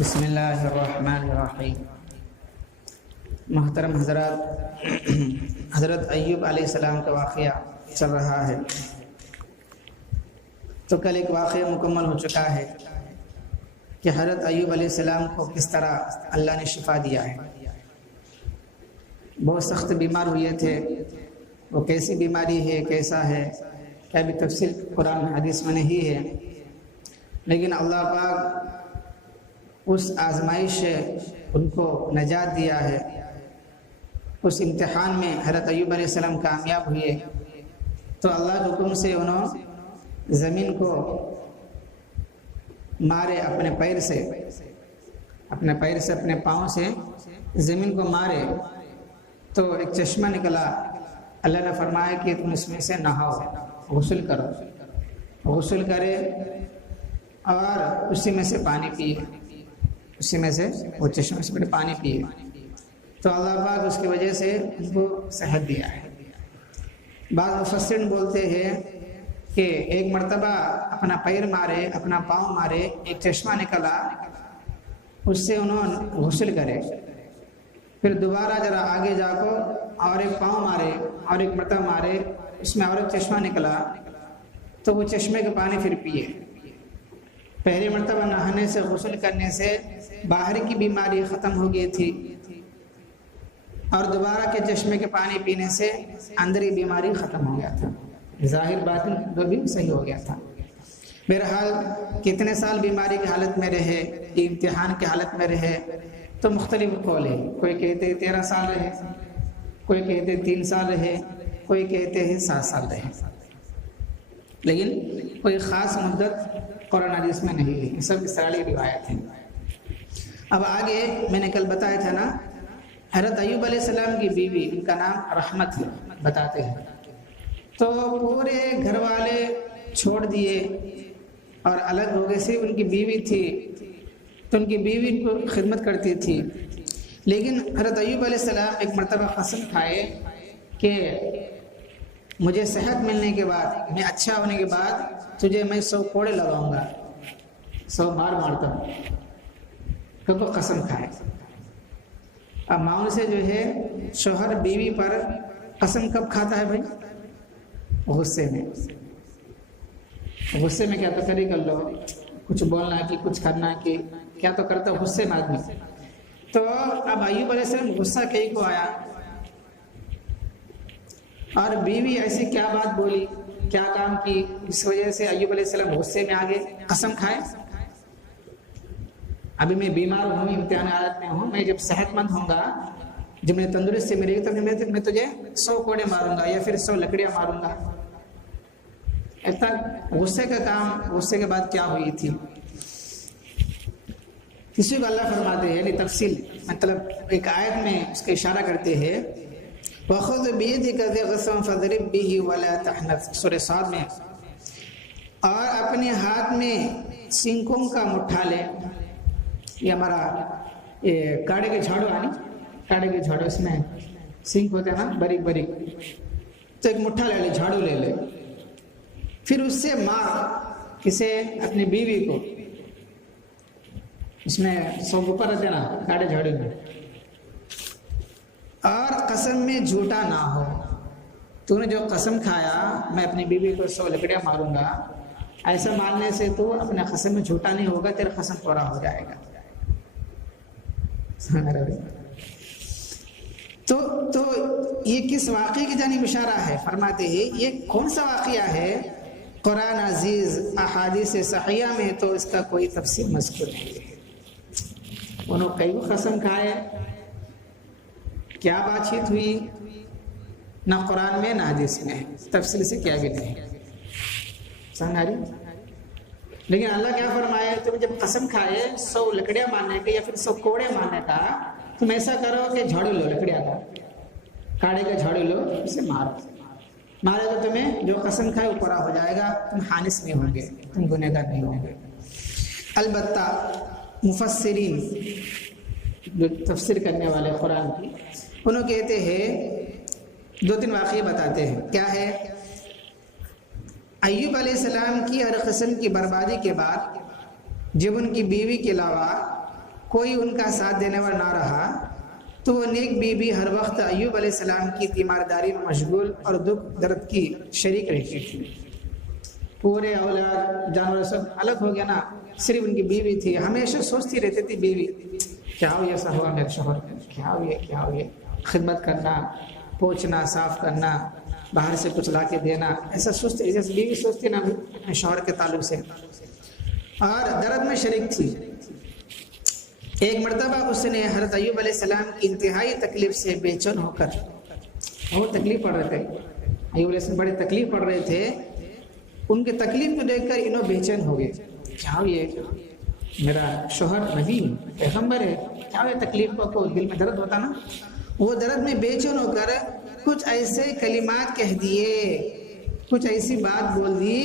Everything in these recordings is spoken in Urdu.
بسم اللہ الرحمن الرحیم۔ محترم حضرات، حضرت ایوب علیہ السلام کا واقعہ چل رہا ہے۔ تو کل ایک واقعہ مکمل ہو چکا ہے کہ حضرت ایوب علیہ السلام کو کس طرح اللہ نے شفا دیا ہے۔ بہت سخت بیمار ہوئے تھے، وہ کیسی بیماری ہے، کیسا ہے، کیا بھی تفصیل قرآن حدیث میں نہیں ہے، لیکن اللہ پاک اس آزمائش سے ان کو نجات دیا ہے۔ اس امتحان میں حضرت ایوب علیہ السلام کامیاب ہوئے تو اللہ کے حکم سے انہوں زمین کو مارے، اپنے پیر سے اپنے پاؤں سے زمین کو مارے تو ایک چشمہ نکلا۔ اللہ نے فرمایا کہ تم اس میں سے نہاؤ، غسل کرو، غسل کرے اور اسی میں سے پانی پیے، اسی میں سے وہ چشمے سے پانی پیے تو اللہ پاک اس کی وجہ سے ان کو صحت دیا ہے۔ بعض مفسرین بولتے ہیں کہ ایک مرتبہ اپنا پیر مارے، اپنا پاؤں مارے، ایک چشمہ نکلا، اس سے انہوں غسل کرے، پھر دوبارہ ذرا آگے جا کو اور ایک پاؤں مارے اور ایک مرتبہ مارے، اس میں اور ایک چشمہ نکلا تو وہ چشمے کا پانی پھر پیے۔ پہلی مرتبہ نہانے سے، غسل کرنے سے باہر کی بیماری ختم ہو گئی تھی، اور دوبارہ کے چشمے کے پانی پینے سے اندری بیماری ختم ہو گیا تھا، ظاہر باطن وہ بھی صحیح ہو گیا تھا۔ بہرحال کتنے سال بیماری کی حالت میں رہے، امتحان کی حالت میں رہے تو مختلف قول ہے۔ کوئی کہتے 13 سال رہے، کوئی کہتے 3 سال رہے، کوئی کہتے ہیں 7 سال رہے، لیکن کوئی خاص مدت قرآن حدیث میں نہیں ہے، یہ سب اسرائیلی روایت ہے۔ اب آگے میں نے کل بتایا تھا نا، حضرت ایوب علیہ السلام کی بیوی، ان کا نام رحمت ہے، بتاتے ہیں تو پورے گھر والے چھوڑ دیے اور الگ ہو گئے۔ صرف ان کی بیوی تھی تو ان کی بیوی ان کو خدمت کرتی تھی، لیکن حضرت ایوب علیہ السلام ایک مرتبہ قسم کھائے کہ مجھے صحت ملنے کے بعد، میں اچھا ہونے کے بعد تجھے میں 100 کوڑے لگاؤں گا، 100 بار مارتا ہوں، کب وہ قسم کھائے۔ اب ماؤں سے جو ہے شوہر بیوی پر قسم کب کھاتا ہے بھائی؟ غصے میں۔ غصے میں کیا تو کری کر لو، کچھ بولنا کی، کچھ کرنا کی، کیا تو کرتا غصے میں آدمی۔ تو اب ایوب علیہ السلام غصہ کئی کو آیا اور بیوی ایسی کیا بات بولی، کیا کام کی، اس وجہ سے ایوب علیہ السلام غصے میں آگے قسم کھائے، ابھی میں بیمار ہوں، امتحان حالت میں ہوں، میں جب صحت مند ہوں گا، جب میں تندرست سے ملے گی تو میں تجھے 100 کوڑے ماروں گا یا پھر 100 لکڑیاں ماروں گا۔ اتنا غصے کا کام، غصے کے بعد کیا ہوئی تھی کسی کو اللہ فرماتے ہیں، یعنی تفصیل مطلب ایک آیت میں اس کا اشارہ کرتے ہیں، وَخُذْ بِيَدِكَ ضِغْثًا فَاضْرِب بِّهِ وَلَا تَحْنَثْ، سورہ صاد میں، اور اپنے ہاتھ میں سنگوں کا مٹھا لے، یہ ہمارا کاڑے کے جھاڑو ہے نا، کاڑے کے جھاڑو، اس میں سنگ ہوتے ہیں نا باریک باریک، تو ایک مٹھا لے لے، جھاڑو لے لے، پھر اس سے مار، کسے؟ اپنی بیوی کو، اس میں 100 اوپر رہتے نا کاڑے جھاڑو میں، اور قسم میں جھوٹا نہ ہو۔ تو نے جو قسم کھایا میں اپنی بیوی کو 100 لکڑیاں ماروں گا، ایسا مارنے سے تو اپنے قسم میں جھوٹا نہیں ہوگا، تیرا قسم پورا ہو جائے گا۔ تو یہ کس واقعے کی جانب اشارہ ہے؟ فرماتے ہیں یہ کون سا واقعہ ہے؟ قرآن عزیز، احادیث صحیحہ میں تو اس کا کوئی تفصیل مذکور نہیں ہے۔ انہوں کئی قسم کھائے، کیا بات چیت ہوئی، نہ قرآن میں نہ حدیث میں تفصیل سے کیا بھی نہیں، سمجھ رہی؟ لیکن اللہ کیا فرمائے، تم جب قسم کھائے 100 لکڑیاں مارنے کا یا پھر 100 کوڑے مارنے کا، تم ایسا کرو کہ جھاڑو لو، لکڑیاں کا، کاڑے کا جھاڑو لو، اسے مارے تو تمہیں جو قسم کھائے وہ پورا ہو جائے گا، تم حانث نہیں ہوں گے، تم گنہگار نہیں ہوں گے۔ البتہ مفسرین جو تفسیر کرنے والے قرآن کی، انہوں کہتے ہیں 2-3 واقعے بتاتے ہیں۔ کیا ہے؟ ایوب علیہ السلام کی ہر قسم کی بربادی کے بعد جب ان کی بیوی کے علاوہ کوئی ان کا ساتھ دینے والا نہ رہا تو وہ نیک بیوی ہر وقت ایوب علیہ السلام کی تیمارداری میں مشغول اور دکھ درد کی شریک رہتی تھی۔ پورے اولاد جانور سب الگ ہو گیا نا، صرف ان کی بیوی تھی، ہمیشہ سوچتی رہتی تھی بیوی کیا ہو ایسا ہوا میرے شوہر کا، کیا ہو یہ خدمت کرنا، پوچھنا، صاف کرنا، باہر سے کچھ لا کے دینا، ایسا سوچتے، جیسے بیوی سوچتی نا اپنے شوہر کے تعلق سے، اور درد میں شریک تھی۔ ایک مرتبہ اس نے حضرت ایوب علیہ السلام کی انتہائی تکلیف سے بے چین ہو کر، بہت تکلیف پڑ رہے تھے ایوب علیہ السلام، بڑی تکلیف پڑ رہے تھے، ان کی تکلیف کو دیکھ کر انہوں بے چین ہو گئے، کیا یہ میرا شوہر نبی پیغمبر ہے، کیا یہ تکلیف کو دل میں درد ہوتا نا، وہ درد میں بے چین ہو کر کچھ ایسے کلمات کہہ دیے، کچھ ایسی بات بول دی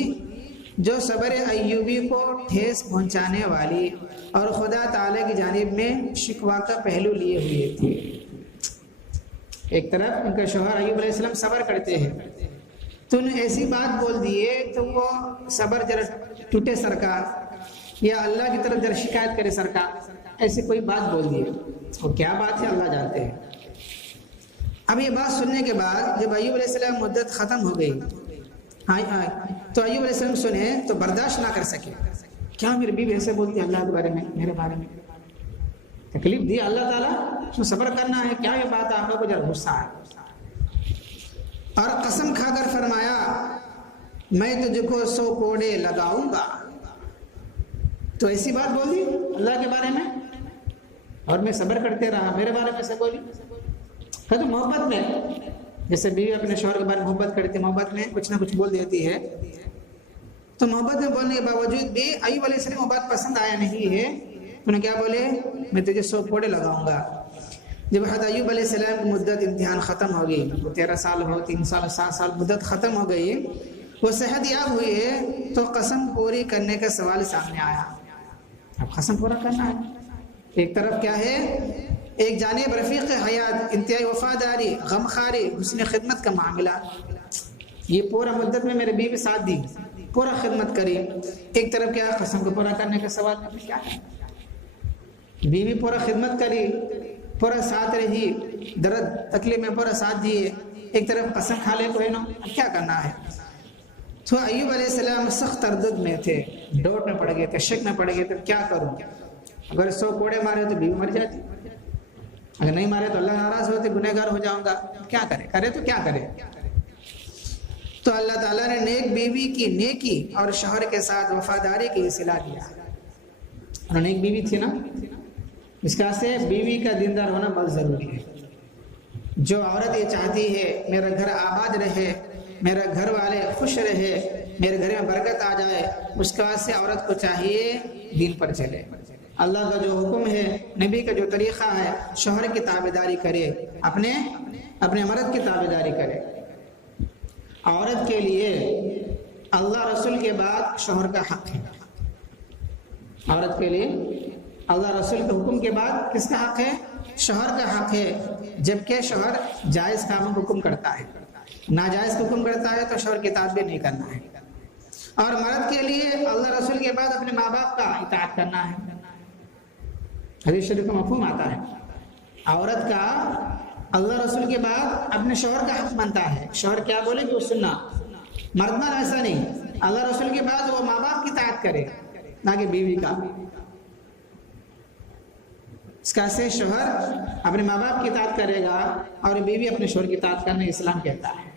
جو صبر ایوبی کو ٹھیس پہنچانے والی اور خدا تعالی کی جانب میں شکوہ کا پہلو لیے ہوئے تھی۔ ایک طرف ان کا شوہر ایوب علیہ السلام صبر کرتے ہیں، تو نے ایسی بات بول دیے تو وہ صبر ذرا ٹوٹے سرکار، یا اللہ کی طرف ذرا شکایت کرے سرکار، ایسی کوئی بات بول دیے، وہ کیا بات ہے اللہ جانتے ہیں۔ اب یہ بات سننے کے بعد جب ایوب علیہ السلام مدت ختم ہو گئی تو ایوب علیہ السلام سنے تو برداشت نہ کر سکے، کیا میری بیوی ایسے بولتی ہے اللہ کے بارے میں، میرے بارے میں تکلیف دی اللہ تعالیٰ، اس میں صبر کرنا ہے، کیا یہ بات آپ کو ذرا غصہ ہے، اور قسم کھا کر فرمایا میں تجھ کو 100 کوڑے لگاؤں گا۔ تو ایسی بات بولی اللہ کے بارے میں، اور میں صبر کرتے رہا، میرے بارے میں سے بولی، تو محبت میں، جیسے بیوی اپنے شوہر کے بارے میں محبت کرتی ہے، محبت میں کچھ نہ کچھ بول دیتی ہے، تو محبت میں بولنے کے باوجود بھی ایوب علیہ السلام کو بات پسند آیا نہیں ہے، انہوں نے کیا بولے، میں تجھے 100 کوڑے لگاؤں گا۔ جب حضرت ایوب علیہ السلام کی مدت امتحان ختم ہو گئی، 13 سال ہو، 3 سال، 7 سال مدت ختم ہو گئی، وہ صحت یاب ہوئی ہے، تو قسم پوری کرنے کا سوال سامنے آیا۔ اب قسم پورا کرنا ہے، ایک طرف کیا ہے، ایک جانب رفیق حیات، انتہائی وفاداری، غمخواری، حسن خدمت کا معاملہ، یہ پورا مدت میں میرے بیوی ساتھ دی، پورا خدمت کری، ایک طرف کیا قسم کو پورا کرنے کا سوال کیا ہے، بیوی پورا خدمت کری، پورا ساتھ رہی، درد تکلیف میں پورا ساتھ دیے، ایک طرف قسم کھا لے کوئی نہ، کیا کرنا ہے۔ تو ایوب علیہ السلام سخت تردد میں تھے، ڈوٹ میں پڑ گئے تھے، شک میں پڑ گئے تھے، کیا کروں، اگر 100 کوڑے مارے تو بیوی مر جاتی، اگر نہیں مارے تو اللہ ناراض ہوتے، گنہگار ہو جاؤں گا، کیا کرے تو کیا کرے۔ تو اللہ تعالیٰ نے نیک بیوی کی نیکی اور شوہر کے ساتھ وفاداری کی صلاح دیا، اور نیک بیوی تھی نا، اس کا سے بیوی کا دیندار ہونا بہت ضروری ہے۔ جو عورت یہ چاہتی ہے میرا گھر آباد رہے، میرا گھر والے خوش رہے، میرے گھر میں برکت آ جائے، اس کے واسطے عورت کو چاہیے دین پر چلے، اللہ کا جو حکم ہے، نبی کا جو طریقہ ہے، شوہر کی تابعداری کرے، اپنے مرد کی تابعداری کرے۔ عورت کے لیے اللہ رسول کے بعد شوہر کا حق ہے، عورت کے لیے اللہ رسول کے حکم کے بعد کس کا حق ہے، شوہر کا حق ہے، جبکہ شوہر جائز کاموں کو حکم کرتا ہے، ناجائز کو حکم کرتا ہے تو شوہر کی اطاعت بھی نہیں کرنا ہے۔ اور مرد کے لیے اللہ رسول کے بعد اپنے ماں باپ کا اطاعت کرنا ہے، حدیث شریف کا مفہوم آتا ہے، عورت کا اللہ رسول کے بعد اپنے شوہر کا حق بنتا ہے، شوہر کیا بولے کہ وہ سننا، مردمان ایسا نہیں، اللہ رسول کے بعد وہ ماں باپ کی اطاعت کرے نہ کہ بیوی کا، اس کا سے شوہر اپنے ماں باپ کی اطاعت کرے گا اور بیوی اپنے شوہر کی اطاعت کرنا اسلام کہتا ہے۔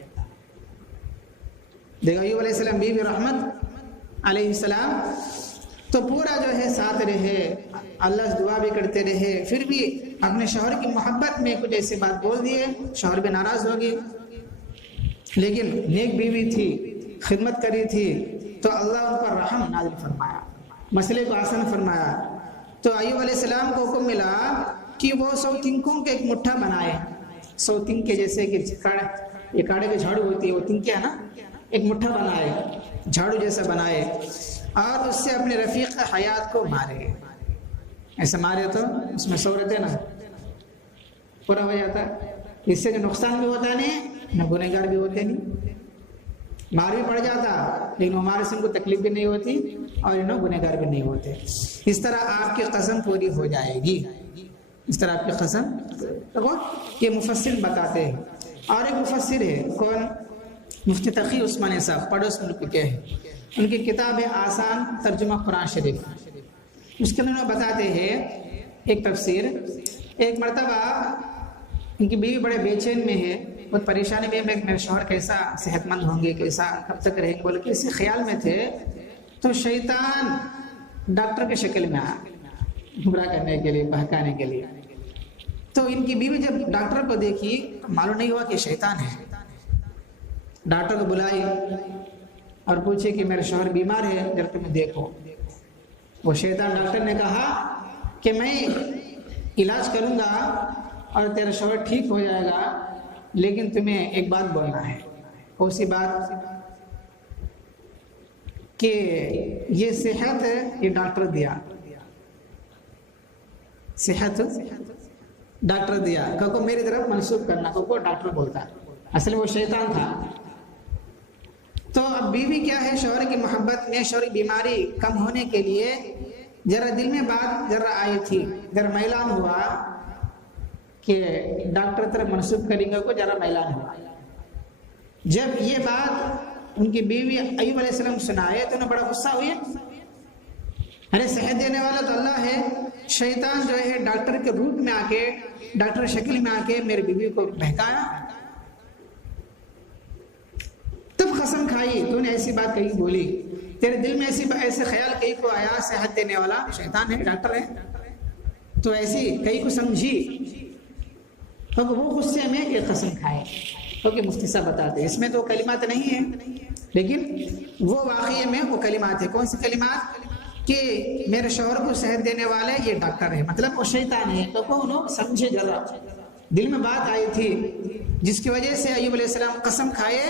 دیکھو ایوب علیہ السلام بیوی رحمت علیہ السلام تو پورا جو ہے ساتھ رہے، اللہ سے دعا بھی کرتے رہے، پھر بھی اپنے شوہر کی محبت میں کچھ ایسی بات بول دیے، شوہر بھی ناراض ہو گئی، لیکن نیک بیوی تھی، خدمت کری تھی، تو اللہ ان پر رحم نازل فرمایا، مسئلے کو آسان فرمایا۔ تو ایوب علیہ السلام کو حکم ملا کہ وہ 100 تنکوں کے ایک مٹھا بنائے، 100 تنکے جیسے کہ یہ کاڑے کی جھاڑو ہوتی ہے، وہ تنکے ہے نا، ایک مٹھا بنائے، جھاڑو جیسا بنائے، اور اس سے اپنے رفیق حیات کو مارے، ایسے مارے تو اس میں 100 رہتے نا، پورا ہو جاتا، اس سے نقصان بھی ہوتا نہیں، نہ گنہگار بھی ہوتے نہیں۔ مار بھی پڑ جاتا لیکن وہ مار سے ان کو تکلیف بھی نہیں ہوتی اور انہوں گنہگار بھی نہیں ہوتے. اس طرح آپ کی قسم پوری ہو جائے گی. اس طرح آپ کی قسم دیکھو یہ مفسر بتاتے ہیں. اور ایک مفسر ہے کون؟ مفتی تقی عثمانی صاحب پڑوس ملک کے ہیں. ان کی کتاب ہے آسان ترجمہ قرآن شریف. اس کے اندر بتاتے ہیں ایک تفسیر. ایک مرتبہ ان کی بیوی بڑے بے چین میں ہے, بہت پریشانی میں میرے شوہر کیسا صحت مند ہوں گے, کیسا کب تک رہیں گے بول کے اسی خیال میں تھے. تو شیطان ڈاکٹر کے شکل میں آیا گمراہ کرنے کے لیے, بہکانے کے لیے. تو ان کی بیوی جب ڈاکٹر کو دیکھی معلوم نہیں ہوا کہ شیطان ہے. ڈاکٹر کو بلائی اور پوچھے کہ میرے شوہر بیمار ہے, ذرا تمہیں دیکھو. وہ شیطان ڈاکٹر نے کہا کہ میں علاج کروں گا اور تیرا شوہر ٹھیک ہو جائے گا, لیکن تمہیں ایک بات بولنا ہے. اسی بات کہ یہ صحت یہ ڈاکٹر دیا, صحت ڈاکٹر دیا, کو میری طرف منسوخ کرنا, کو ڈاکٹر بولتا ہے, اصل وہ شیطان تھا. تو اب بیوی کیا ہے, شوہر کی محبت میں شوہر کی بیماری کم ہونے کے لیے ذرا دل میں بات ذرا آئی تھی, ذرا میلان ہوا کہ ڈاکٹر طرف منسوخ کریں گے, کو ذرا میلان ہوا. جب یہ بات ان کی بیوی ایوب علیہ السلام سنائے تو انہیں بڑا غصہ ہوئے. ارے صحت دینے والا تو اللہ ہے, شیطان جو ہے ڈاکٹر کے روپ میں آ کے, ڈاکٹر شکل میں آ کے میری بیوی کو بہکایا. تب قسم کھائی, تو نے ایسی بات کہی بولی, تیرے دل میں ایسے خیال کہیں کو آیا صحت دینے والا شیطان ہے, ڈاکٹر ہے, تو ایسی کہیں کو سمجھی. تو وہ غصے میں ایک قسم کھائے. کیونکہ مفتی صاحب بتاتے اس میں تو کلمات نہیں ہیں, لیکن وہ واقعے میں وہ کلمات ہیں. کون سی کلمات؟ کہ میرے شوہر کو صحت دینے والے یہ ڈاکٹر ہے, مطلب وہ شیطان ہے. تو وہ انہوں سمجھے, ذرا دل میں بات آئی تھی جس کی وجہ سے ایوب علیہ السلام قسم کھائے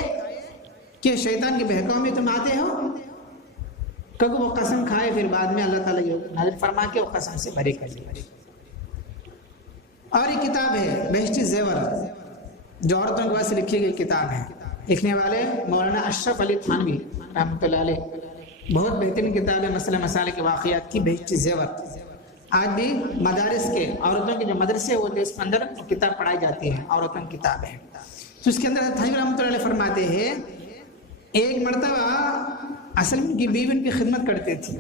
کہ شیطان کے بہکاؤ میں تم آتے ہو. کیونکہ وہ قسم کھائے, پھر بعد میں اللہ تعالیٰ نازل فرما کے وہ قسم سے بری کر لی. اور ایک کتاب ہے بہشتی زیور, جو عورتوں کے واسطے لکھی گئی کتاب ہے. لکھنے والے مولانا اشرف علی تھانوی رحمۃ اللہ علیہ, بہت بہترین کتاب ہے مسئلہ مسائل کے واقعات کی, بہشتی زیور. آج بھی مدارس کے عورتوں کے جو مدرسے ہوتے ہیں اس کے اندر کتاب پڑھائی جاتی ہے, عورتوں کی کتاب ہے. تو اس کے اندر تھانوی رحمۃ اللہ علیہ فرماتے ہیں ایک مرتبہ اصل میں کی بیوی ان کی خدمت کرتی تھی,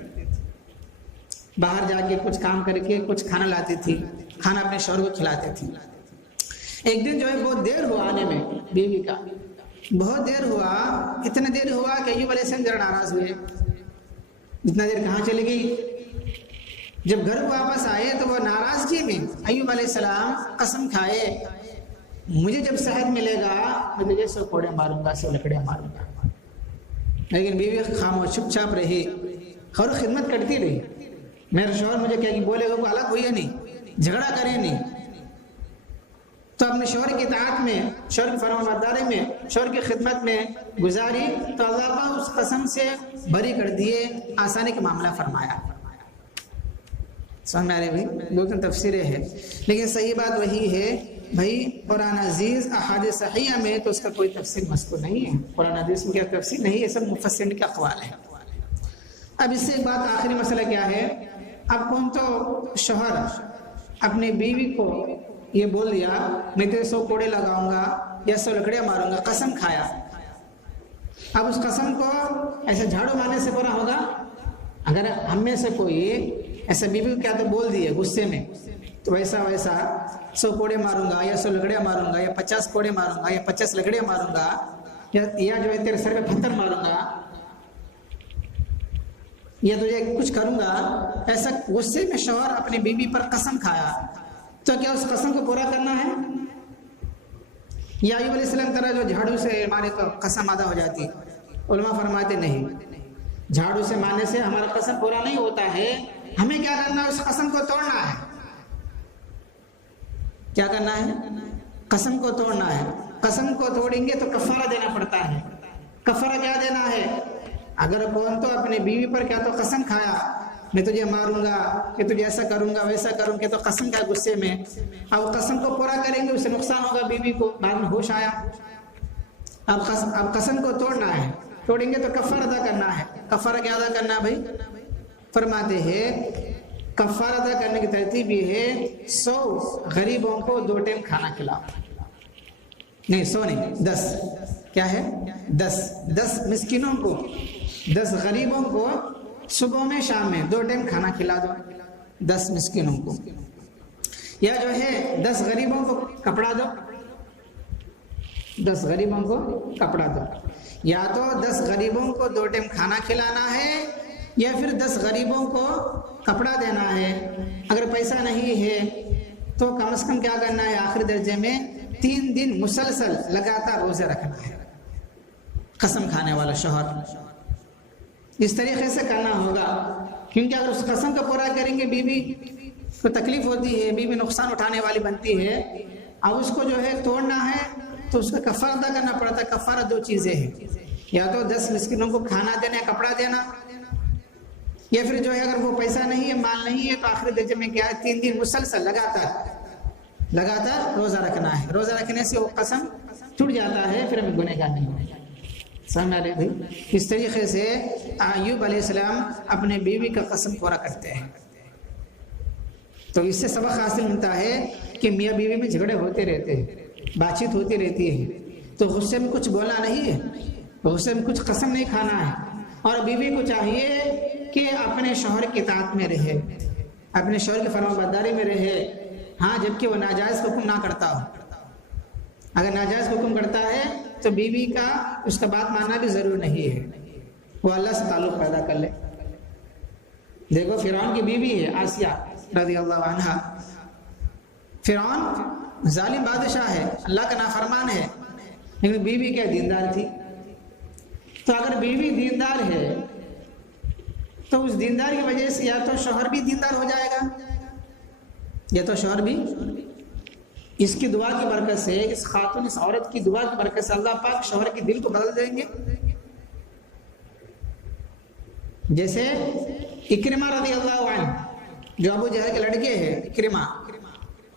باہر جا کے کچھ کام کر کے کچھ کھانا لاتی تھی, کھانا اپنے شوہر کو کھلاتی تھی. ایک دن جو ہے بہت دیر ہوا آنے میں بیوی کا, بہت دیر ہوا, اتنا دیر ہوا کہ ایوب علیہ السلام ذرا ناراض ہوئے. اتنا دیر کہاں چلے گئی؟ جب گھر واپس آئے تو وہ ناراضگی میں ایوب علیہ السلام قسم کھائے مجھے جب صحت ملے گا میں تجھے 100 کوڑے ماروں گا, 100 لکڑیاں ماروں گا. لیکن بیوی خاموش چپ چاپ رہی, اور خدمت کرتی رہی. میرا شوہر مجھے کیا بولے گا, وہ الگ ہوئی نہیں, جھگڑا کرے نہیں. تو اپنے شوہر کی اطاعت میں, شوہر کی فرمانبرداری میں, شوہر کی خدمت میں گزاری, تو اللہ پاک اس قسم سے بری کر دیے, آسانی کا معاملہ فرمایا. سمجھ میں آ رہے بھائی؟ دو تین تفسیریں ہیں, لیکن صحیح بات وہی ہے بھائی. قرآن عزیز احادیث صحیحہ میں تو اس کا کوئی تفسیر مذکور نہیں ہے, قرآن عزیز میں کیا تفسیر نہیں, یہ سب مفسرین کے اقوال ہے. اب اس سے ایک بات, آخری مسئلہ کیا ہے؟ اب کون تو شوہر اپنی بیوی کو یہ بول دیا میں تیرے 100 کوڑے لگاؤں گا یا 100 لکڑیاں ماروں گا, قسم کھایا. اب اس قسم کو ایسے جھاڑو مارنے سے پورا ہوگا؟ اگر ہم میں سے کوئی ایسا بیوی کو کیا تو بول دیے غصے میں, تو ویسا 100 کوڑے ماروں گا یا 100 لکڑیاں ماروں گا یا 50 کوڑے ماروں گا یا 50 لکڑیاں ماروں گا یا جو ہے تیرے سر پہ پتھر ماروں گا یا تجھے کچھ کروں گا, ایسا غصے میں شوہر اپنی بیوی پر قسم کھایا, تو کیا اس قسم کو پورا کرنا ہے؟ یا ایوب علیہ السلام طرح جو جھاڑو سے مارے تو قسم ادا ہو جاتی؟ علماء فرماتے نہیں, جھاڑو سے مارنے سے ہمارا قسم پورا نہیں ہوتا ہے. ہمیں کیا کرنا ہے؟ اس قسم کو توڑنا ہے. کیا کرنا ہے؟ قسم کو توڑنا ہے. قسم کو توڑیں گے تو کفارہ دینا پڑتا ہے. کفارہ کیا دینا ہے؟ اگر کون تو اپنے بیوی پر کیا تو قسم کھایا میں تجھے ماروں گا کہ تجھے ایسا کروں گا ویسا کروں گا, تو قسم کا غصے میں, اب قسم کو پورا کریں گے اس سے نقصان ہوگا بیوی کو, بعد میں ہوش آیا. اب قسم کو توڑنا ہے. توڑیں گے تو کفارہ ادا کرنا ہے. کفارہ کیا ادا کرنا ہے بھائی؟ فرماتے ہیں کفارہ ادا کرنے کی ترتیب یہ ہے 100 غریبوں کو 2 ٹائم کھانا کھلاؤ. نہیں 100 نہیں 10. کیا ہے؟ 10 مسکینوں کو 10 غریبوں کو صبح میں شام میں 2 ٹائم کھانا کھلا دو 10 مسکینوں کو. یا جو ہے 10 غریبوں کو کپڑا دو. 10 غریبوں کو کپڑا دو. یا تو 10 غریبوں کو 2 ٹائم کھانا کھلانا ہے یا پھر 10 غریبوں کو کپڑا دینا ہے. اگر پیسہ نہیں ہے تو کم از کم کیا کرنا ہے؟ آخری درجے میں 3 دن مسلسل لگاتار روزے رکھنا ہے. قسم کھانے والا شوہر اس طریقے سے کرنا ہوگا، کیونکہ اگر اس قسم کو پورا کریں گے بیوی کو تکلیف ہوتی ہے، بیوی نقصان اٹھانے والی بنتی ہے. اب اس کو جو ہے توڑنا ہے تو اس کا کفارہ ادا کرنا پڑتا ہے. کفارہ 2 چیزیں ہیں، یا تو 10 مسکینوں کو کھانا دینا، کپڑا دینا، یا پھر جو ہے اگر وہ پیسہ نہیں ہے، مال نہیں ہے تو آخری درجے میں کیا ہے 3 دن مسلسل لگاتار روزہ رکھنا ہے. روزہ رکھنے سے وہ قسم ٹوٹ جاتا ہے، پھر ہمیں گنہگار نہیں ہوگا. سمجھ آ رہی بھائی؟ اس طریقے سے ایوب علیہ السلام اپنے بیوی کا قسم پورا کرتے ہیں. تو اس سے سبق حاصل ہوتا ہے کہ میاں بیوی میں جھگڑے ہوتے رہتے ہیں، بات چیت ہوتی رہتی ہے، تو غصے میں کچھ بولنا نہیں ہے، غصے میں کچھ قسم نہیں کھانا ہے. اور بیوی کو چاہیے کہ اپنے شوہر کی اطاعت میں رہے، اپنے شوہر کی فرما برداری میں رہے. ہاں جبکہ وہ ناجائز حکم نہ کرتا ہو. اگر ناجائز حکم کرتا ہے تو بیوی کا اس کا بات ماننا بھی ضرور نہیں ہے، وہ اللہ سے تعلق پیدا کر لے. دیکھو فرعون کی بیوی ہے آسیہ رضی اللہ عنہا. فرعون ظالم بادشاہ ہے، اللہ کا نافرمان ہے، لیکن بیوی کیا دیندار تھی. تو اگر بیوی دیندار ہے تو اس دیندار کی وجہ سے یا تو شوہر بھی دیندار ہو جائے گا، یا تو شوہر بھی اس کی دعا کی برکت سے، اس خاتون اس عورت کی دعا کی برکت سے اللہ پاک شوہر کے دل کو بدل دیں گے. جیسے اکرمہ رضی اللہ عنہ جو ابو جہل کے لڑکے ہیں، اکرمہ،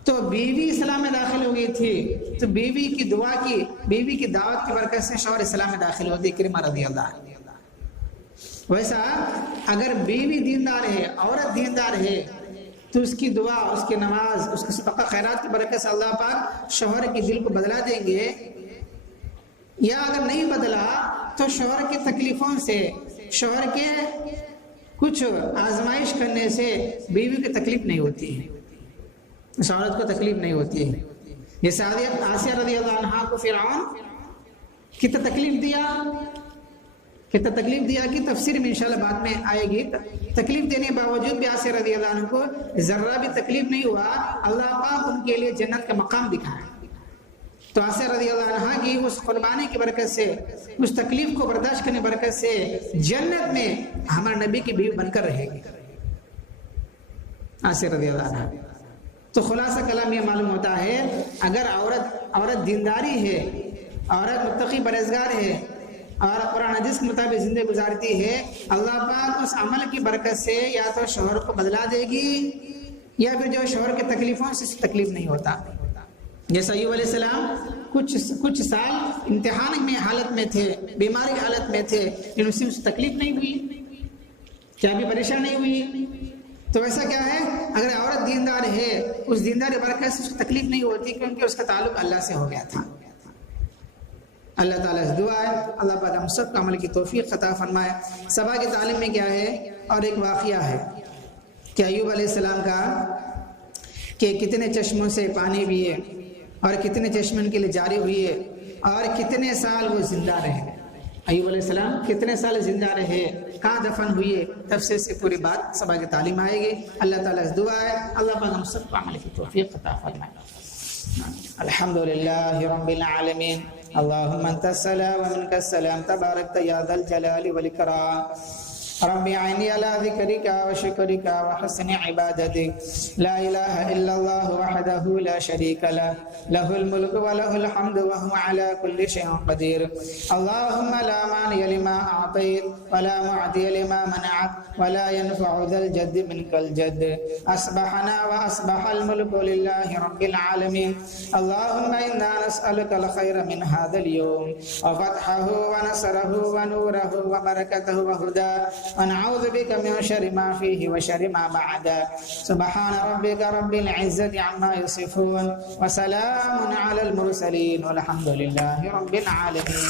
تو بیوی اسلام میں داخل ہو گئی تھی، تو بیوی کی دعا کی، بیوی کی دعوت کی برکت سے شوہر اسلام میں داخل ہوتے اکرمہ رضی اللہ عنہ. ویسا اگر بیوی دیندار ہے، عورت دیندار ہے، تو اس کی دعا، اس کی نماز، اس کے صدقہ خیرات کی برکت سے اللہ پاک شوہر کے دل کو بدلا دیں گے. یا اگر نہیں بدلا تو شوہر کی تکلیفوں سے، شوہر کے کچھ آزمائش کرنے سے بیوی کی تکلیف نہیں ہوتی ہے، اس عورت کو تکلیف نہیں ہوتی ہے. جیسے آسیہ رضی اللہ عنہا کو فرعون کتنا تکلیف دیا کہ تفسیر میں انشاءاللہ بعد میں آئے گی. تکلیف دینے کے باوجود بھی آسیہ رضی اللہ عنہ کو ذرہ بھی تکلیف نہیں ہوا. اللہ پاک ان کے لیے جنت کا مقام دکھایا. تو آسیہ رضی اللہ عنہ کی اس قربانی کی برکت سے، اس تکلیف کو برداشت کرنے کی برکت سے جنت میں ہمارے نبی کی بیوی بن کر رہے گی آسیہ رضی اللہ عنہ. تو خلاصہ کلام یہ معلوم ہوتا ہے اگر عورت دینداری ہے، عورت متقی پرہیزگار ہے اور قرآن حدیث کے مطابق زندگی گزارتی ہے، اللہ پاک اس عمل کی برکت سے یا تو شوہر کو بدلا دے گی یا پھر جو شوہر کی تکلیفوں سے تکلیف نہیں ہوتا. جیسے ایوب علیہ السلام کچھ سال امتحان میں حالت میں تھے، بیماری کی حالت میں تھے، لیکن اس سے تکلیف نہیں ہوئی، کیا بھی پریشان نہیں ہوئی. تو ایسا کیا ہے، اگر عورت دیندار ہے، اس دیندار برکت سے اس کو تکلیف نہیں ہوتی، کیونکہ اس کا تعلق اللہ سے ہو گیا تھا. اللہ تعالیٰ سے دعا ہے اللہ پاک ہم سب کو عمل کی توفیق عطا فرمائے. سبا کی تعلیم میں کیا ہے، اور ایک واقعہ ہے کہ ایوب علیہ السلام کا کہ کتنے چشموں سے پانی پیے اور کتنے چشمے ان کے لیے جاری ہوئے اور کتنے سال وہ زندہ رہے. ایوب علیہ السلام کتنے سال زندہ رہے، کہاں دفن ہوئے، تفصیل سے پوری بات سبا کی تعلیم آئے گی. اللہ تعالیٰ سے دعا ہے اللہ پاک ہم سب کو عمل کی توفیق عطا فرمائے. الحمدللہ رب العالمین اللہم انت السلام و منک السلام تبارکت یا ذا الجلال والاکرام. رب أعني على ذكرك وشكرك وحسن عبادتك. لا إله إلا الله وحده لا شريك له، له الملك وله الحمد وهو على كل شيء قدير. اللهم لا مانع لما أعطيت ولا معطي لما منعت ولا ينفع ذا الجد منك الجد. أصبحنا وأصبح الملك لله رب العالمين. اللهم إنا نسألك الخير من هذا اليوم وفتحه ونصره ونوره وبركته وهداه، ونعوذ بك من شر ما فيه وشر ما بعده. سبحان ربك رب العزة عما يصفون وسلام على المرسلين والحمد لله رب العالمين.